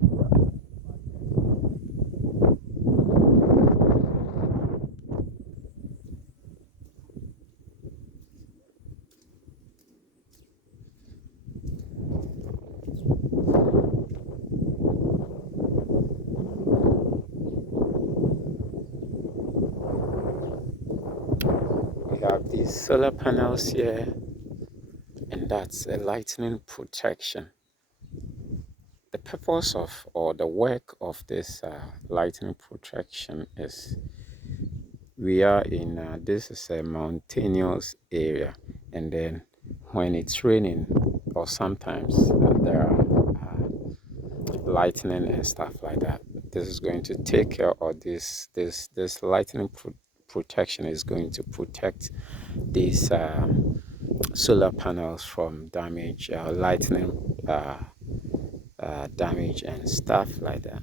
We have these solar panels here, and that's a lightning protection. The purpose of or the work of this lightning protection is we are in this is a mountainous area, and then when it's raining or sometimes there are lightning and stuff like that, this is going to take care, or this lightning protection is going to protect these solar panels from damage, lightning damage and stuff like that.